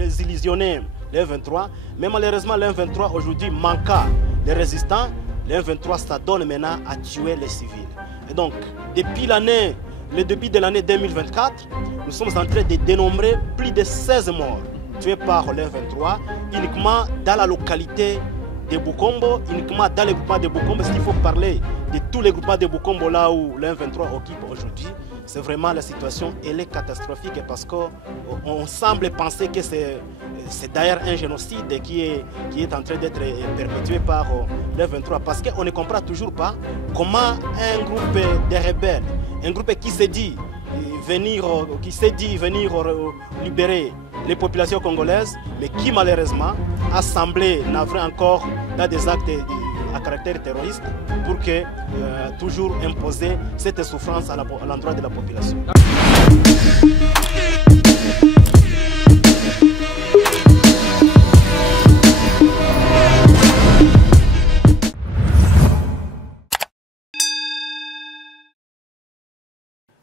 désillusionner les 23, mais malheureusement les 23 aujourd'hui manquant les résistants, les 23 s'adonnent maintenant à tuer les civils. Et donc, depuis le début de l'année 2024, nous sommes en train de dénombrer plus de 16 morts tués par les 23, uniquement dans la localité de Bukombo, uniquement dans les groupements de Bukombo, parce qu'il faut parler de tous les groupements de Bukombo là où les 23 occupent aujourd'hui. C'est vraiment la situation, elle est catastrophique parce qu'on semble penser que c'est d'ailleurs un génocide qui est en train d'être perpétué par les 23. Parce qu'on ne comprend toujours pas comment un groupe de rebelles, un groupe qui s'est dit venir libérer les populations congolaises, mais qui malheureusement a semblé navrer encore dans des actes à caractère terroriste pour que toujours imposer cette souffrance à l'endroit de la population.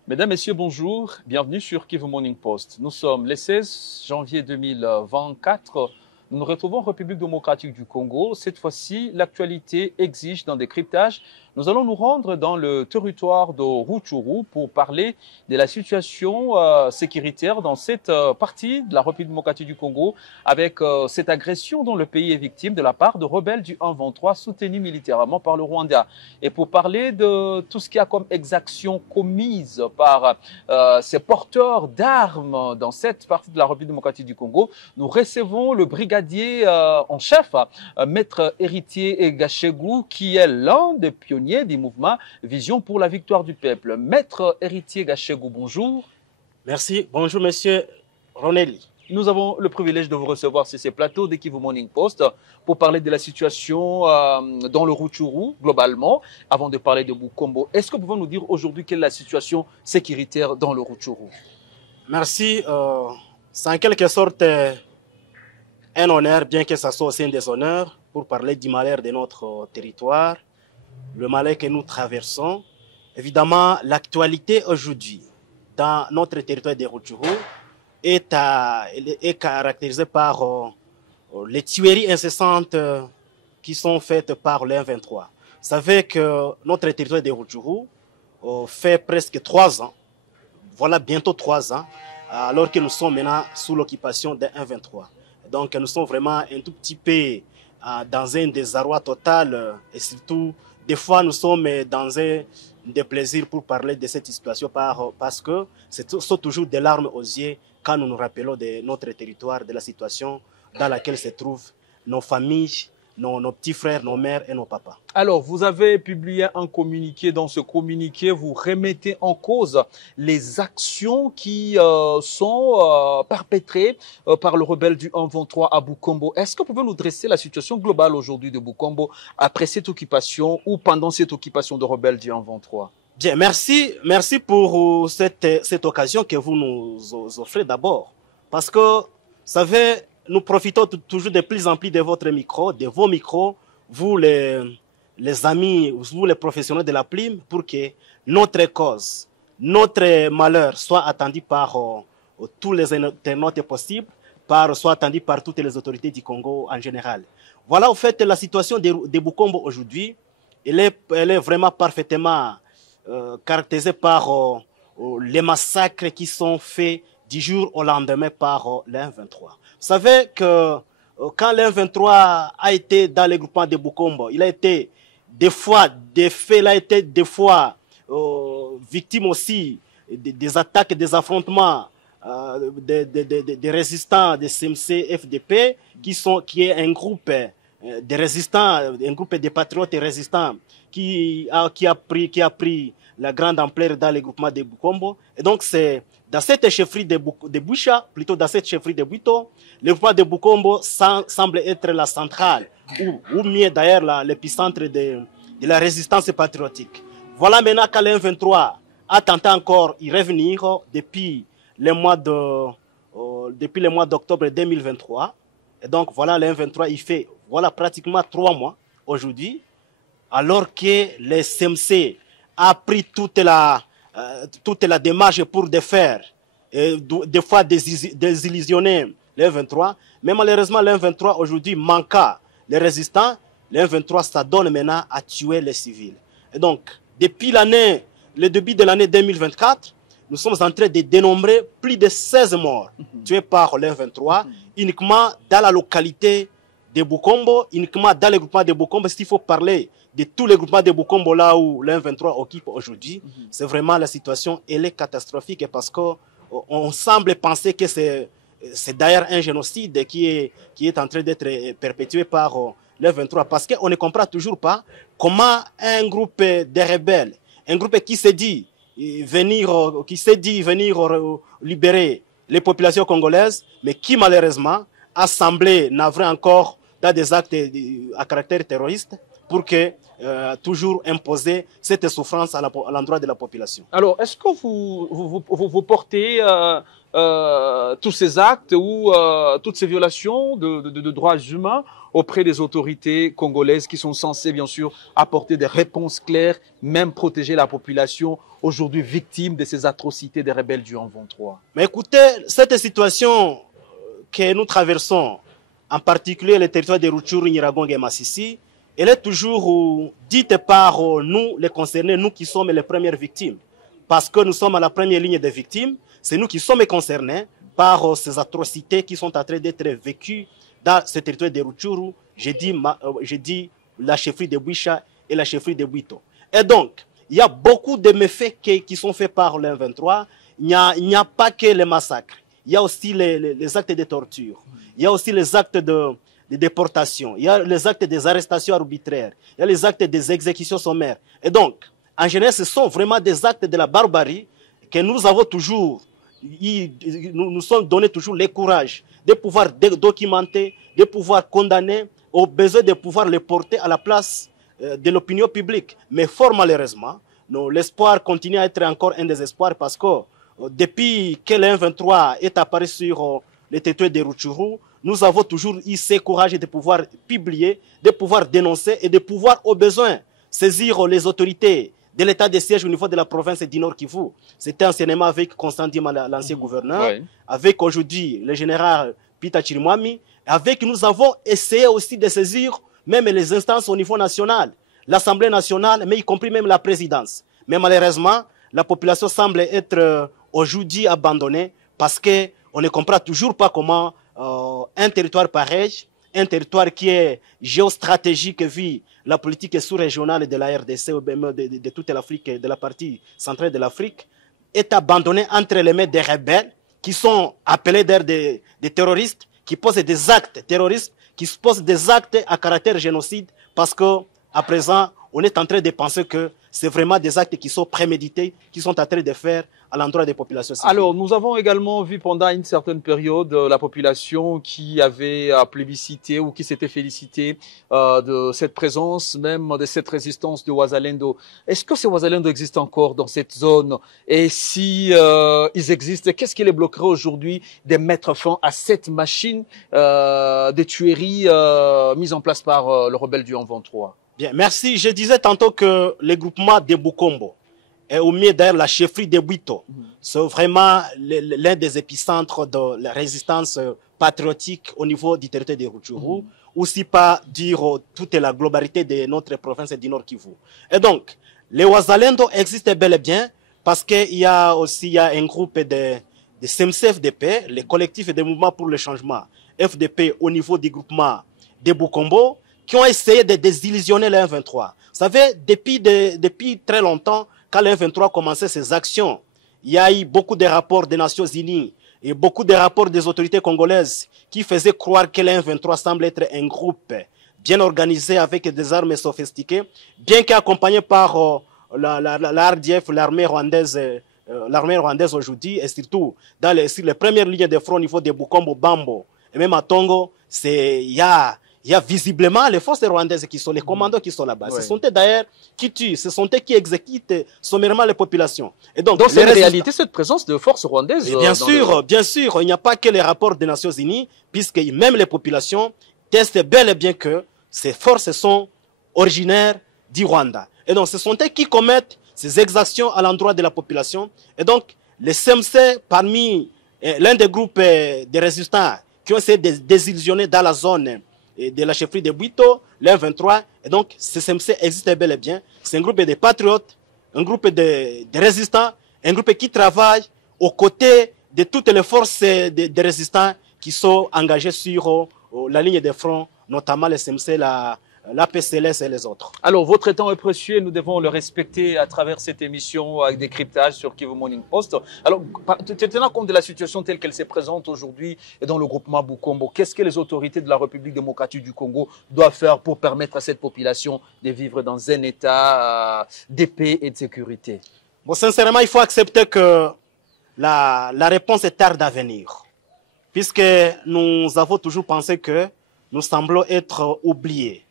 Mesdames, Messieurs, bonjour. Bienvenue sur Kivu Morning Post. Nous sommes le 16 janvier 2024. Nous nous retrouvons en République démocratique du Congo. Cette fois-ci, l'actualité exige d'un décryptage. Nous allons nous rendre dans le territoire de Rutshuru pour parler de la situation sécuritaire dans cette partie de la République démocratique du Congo avec cette agression dont le pays est victime de la part de rebelles du 1-23 soutenus militairement par le Rwanda. Et pour parler de tout ce qu'il y a comme exactions commises par ces porteurs d'armes dans cette partie de la République démocratique du Congo, nous recevons le brigadier en chef, maître Héritier Gachegou, qui est l'un des pionniers du mouvement Vision pour la victoire du peuple. Maître Héritier Gachegou, bonjour. Merci. Bonjour, monsieur Ronelli. Nous avons le privilège de vous recevoir sur ces plateaux de Kivu Morning Post pour parler de la situation dans le Rutshuru, globalement, avant de parler de Bukombo. Est-ce que vous pouvez nous dire aujourd'hui quelle est la situation sécuritaire dans le Rutshuru? Merci. C'est en quelque sorte un honneur, bien que ça soit aussi un déshonneur, pour parler du malheur de notre territoire, le malheur que nous traversons. Évidemment, l'actualité aujourd'hui dans notre territoire de Rutshuru est caractérisée par les tueries incessantes qui sont faites par les 23. Vous savez que notre territoire de Rutshuru fait presque 3 ans, voilà bientôt 3 ans, alors que nous sommes maintenant sous l'occupation des 1-23. Donc nous sommes vraiment un tout petit peu dans un désarroi total et surtout des fois nous sommes dans un déplaisir pour parler de cette situation parce que ce sont toujours des larmes aux yeux quand nous nous rappelons de notre territoire, de la situation dans laquelle se trouvent nos familles, nos petits frères, nos mères et nos papas. Alors, vous avez publié un communiqué. Dans ce communiqué, vous remettez en cause les actions qui sont perpétrées par le rebelle du 1-23 à Bukombo. Est-ce que vous pouvez nous dresser la situation globale aujourd'hui de Bukombo après cette occupation ou pendant cette occupation de rebelles du 1-23? Bien, merci pour cette occasion que vous nous offrez d'abord. Parce que, vous savez, nous profitons toujours de plus en plus de votre micro, de vos micros, vous les amis, vous les professionnels de la plume, pour que notre cause, notre malheur soit attendu par tous les internautes possibles, soit attendu par toutes les autorités du Congo en général. Voilà, en fait, la situation de Bukombo aujourd'hui, elle est vraiment parfaitement caractérisée par les massacres qui sont faits du jour au lendemain par l'M23. Vous savez que quand l'M23 a été dans les groupements de Bukombo, il a été des fois victime aussi des attaques, des affrontements des résistants des CMC FDP qui est un groupe de résistants, un groupe de patriotes résistants qui a pris la grande ampleur dans les groupements de Bukombo. Et donc c'est dans cette chefferie de Boucha, plutôt dans cette chefferie de Buito, le groupement de Bukombo semble être la centrale, ou mieux d'ailleurs l'épicentre de la résistance patriotique. Voilà maintenant qu'à l'M23 a tenté encore y revenir depuis le mois d'octobre 2023. Et donc voilà, l'M23 il fait pratiquement 3 mois aujourd'hui, alors que le CMC a pris toute la démarche pour défaire, des fois désillusionner les 23. Mais malheureusement, les 23 aujourd'hui manqua les résistants. Les 23 s'adonnent maintenant à tuer les civils. Et donc, depuis le début de l'année 2024, nous sommes en train de dénombrer plus de 16 morts tués par les 23, uniquement dans la localité de Bukombo, uniquement dans le groupement de Bukombo. S'il faut parler de tous les groupements de Bukombo là où les 23 occupent aujourd'hui, c'est vraiment la situation, elle est catastrophique parce qu'on semble penser que c'est d'ailleurs un génocide qui est en train d'être perpétué par les 23 parce qu'on ne comprend toujours pas comment un groupe de rebelles, un groupe qui s'est dit venir libérer les populations congolaises, mais qui malheureusement a semblé navrer encore dans des actes à caractère terroriste pour que toujours imposer cette souffrance à l'endroit de la population. Alors, est-ce que vous portez tous ces actes ou toutes ces violations de droits humains auprès des autorités congolaises qui sont censées, bien sûr, apporter des réponses claires, même protéger la population aujourd'hui victime de ces atrocités des rebelles du 23? Mais écoutez, cette situation que nous traversons, en particulier les territoires de Rutshuru, Nyiragongo et Masisi, elle est toujours dite par nous, les concernés, nous qui sommes les premières victimes. Parce que nous sommes à la première ligne des victimes, c'est nous qui sommes concernés par ces atrocités qui sont en train d'être vécues dans ce territoire de Rutshuru. J'ai dit la chefferie de Bouicha et la chefferie de Bwito. Et donc, il y a beaucoup de méfaits qui sont faits par le 23. Il n'y a pas que les massacres. Il y a aussi les actes de torture. Il y a aussi les actes de déportation. Il y a les actes des arrestations arbitraires. Il y a les actes des exécutions sommaires. Et donc, en général, ce sont vraiment des actes de la barbarie que nous avons toujours, nous sommes donné toujours le courage de pouvoir documenter, de pouvoir condamner, au besoin de pouvoir les porter à la place de l'opinion publique. Mais fort malheureusement, l'espoir continue à être encore un désespoir parce que depuis que le 23 est apparu sur le territoire de Rutshuru, nous avons toujours eu ce courage de pouvoir publier, de pouvoir dénoncer et de pouvoir, au besoin, saisir les autorités de l'état de siège au niveau de la province du Nord Kivu. C'était anciennement avec Constant Dima, l'ancien gouverneur, avec aujourd'hui le général Pita Chirimwami, avec nous avons essayé aussi de saisir même les instances au niveau national, l'Assemblée nationale, mais y compris même la présidence. Mais malheureusement, la population semble être aujourd'hui abandonnée parce qu'on ne comprend toujours pas comment un territoire pareil, un territoire qui est géostratégique vu la politique sous-régionale de la RDC ou même de toute l'Afrique, de la partie centrale de l'Afrique, est abandonné entre les mains des rebelles qui sont appelés d'ailleurs des terroristes, qui posent des actes terroristes, qui posent des actes à caractère génocide, parce que à présent, on est en train de penser que c'est vraiment des actes qui sont prémédités, qui sont en train de faire à l'endroit des populations civiles. Alors, nous avons également vu pendant une certaine période la population qui avait plébiscité ou qui s'était félicité de cette présence, même de cette résistance de Wazalendo. Est-ce que ces Wazalendo existent encore dans cette zone? Et si ils existent, qu'est-ce qui les bloquerait aujourd'hui de mettre fin à cette machine de tuerie mise en place par le rebelle du 23? Bien, merci. Je disais tantôt que le groupement de Bukombo et au mieux d'ailleurs la chefferie de Bwito, c'est vraiment l'un des épicentres de la résistance patriotique au niveau du territoire de Rutshuru, aussi pas dire toute la globalité de notre province du Nord Kivu. Et donc, les Wazalendo existent bel et bien parce qu'il y a aussi un groupe de CMC-FDP, les collectifs de mouvements pour le changement FDP au niveau du groupement de Bukombo, qui ont essayé de désillusionner le 23. Vous savez, depuis très longtemps, quand le 23 commençait ses actions, il y a eu beaucoup de rapports des Nations Unies et beaucoup de rapports des autorités congolaises qui faisaient croire que le 23 semble être un groupe bien organisé avec des armes sophistiquées, bien qu'accompagné par la RDF, l'armée rwandaise aujourd'hui, et surtout sur les premières lignes de front au niveau de Bukombo, Bambo, et même à Tongo, il y a visiblement les forces rwandaises qui sont les commandos qui sont là-bas. Ce sont eux d'ailleurs qui tuent, ce sont eux qui exécutent sommairement les populations. Et donc c'est en réalité cette présence de forces rwandaises. Bien sûr, il n'y a pas que les rapports des Nations Unies, puisque même les populations testent bel et bien que ces forces sont originaires du Rwanda. Et donc ce sont eux qui commettent ces exactions à l'endroit de la population. Et donc les CMC, parmi l'un des groupes de résistants qui ont essayé de désillusionner dans la zone de la chefferie de Bwito, l'M23. Et donc, CCMC existe bel et bien. C'est un groupe de patriotes, un groupe de résistants, un groupe qui travaille aux côtés de toutes les forces de résistants qui sont engagés sur la ligne de front, notamment le CMC, la PCLS et les autres. Alors, votre temps est précieux, nous devons le respecter à travers cette émission avec décryptage sur Kivu Morning Post. Alors, tenant compte de la situation telle qu'elle se présente aujourd'hui dans le groupement Bukombo, qu'est-ce que les autorités de la République démocratique du Congo doivent faire pour permettre à cette population de vivre dans un état de paix et de sécurité? Bon, sincèrement, il faut accepter que la réponse est tarde à venir, puisque nous avons toujours pensé que nous semblons être oubliés.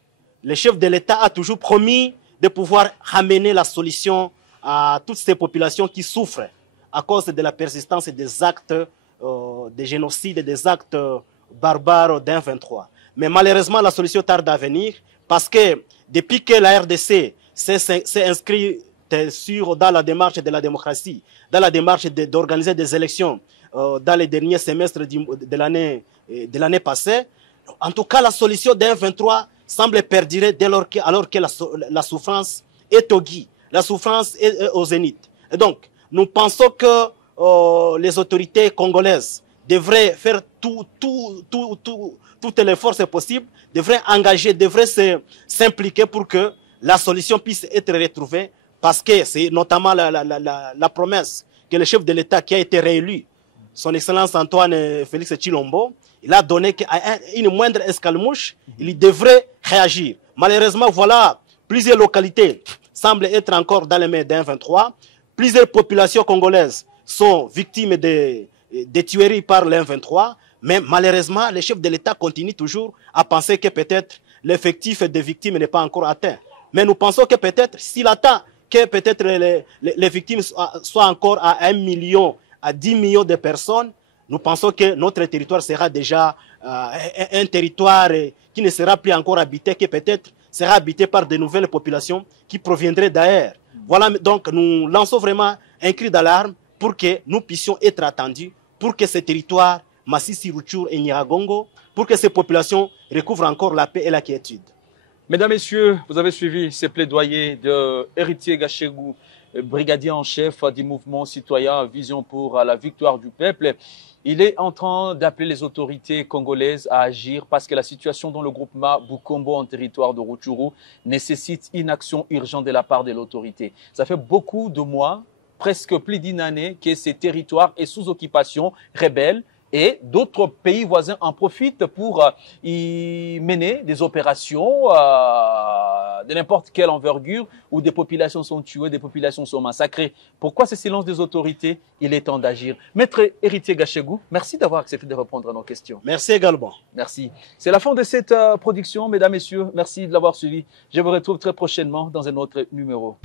Le chef de l'État a toujours promis de pouvoir ramener la solution à toutes ces populations qui souffrent à cause de la persistance des actes de génocide et des actes barbares d'un 23. Mais malheureusement, la solution tarde à venir parce que depuis que la RDC s'est inscrite dans la démarche de la démocratie, dans la démarche d'organiser des élections dans les derniers semestres de l'année passée, en tout cas, la solution d'un 23 semble perdurer alors que la souffrance est au guide, la souffrance est au zénith. Et donc, nous pensons que les autorités congolaises devraient faire toutes les forces possibles, devraient engager, devraient s'impliquer pour que la solution puisse être retrouvée, parce que c'est notamment la promesse que le chef de l'État qui a été réélu, son Excellence Antoine Félix Tshilombo, il a donné qu'à une moindre escalmouche, il devrait réagir. Malheureusement, voilà, plusieurs localités semblent être encore dans les mains d'un 23. Plusieurs populations congolaises sont victimes de tueries par l'M 23. Mais malheureusement, le chef de l'État continue toujours à penser que peut-être l'effectif des victimes n'est pas encore atteint. Mais nous pensons que peut-être, s'il attend que peut-être les victimes soient encore à 1 million, à 10 millions de personnes, nous pensons que notre territoire sera déjà un territoire qui ne sera plus encore habité, qui peut-être sera habité par de nouvelles populations qui proviendraient d'ailleurs. Voilà, donc nous lançons vraiment un cri d'alarme pour que nous puissions être attendus, pour que ces territoires, Masisi, Rutshuru et Nyiragongo, pour que ces populations recouvrent encore la paix et la quiétude. Mesdames, Messieurs, vous avez suivi ces plaidoyers de Héritier Gachagou, brigadier en chef du mouvement citoyen Vision pour la victoire du peuple. Il est en train d'appeler les autorités congolaises à agir parce que la situation dans le groupement Bukombo en territoire de Rutshuru nécessite une action urgente de la part de l'autorité. Ça fait beaucoup de mois, presque plus d'une année, que ces territoires est sous occupation rebelle. Et d'autres pays voisins en profitent pour y mener des opérations de n'importe quelle envergure où des populations sont tuées, des populations sont massacrées. Pourquoi ce silence des autorités? Il est temps d'agir. Maître Héritier Gachagou, merci d'avoir accepté de répondre à nos questions. Merci également. Merci. C'est la fin de cette production, mesdames, messieurs. Merci de l'avoir suivi. Je vous retrouve très prochainement dans un autre numéro.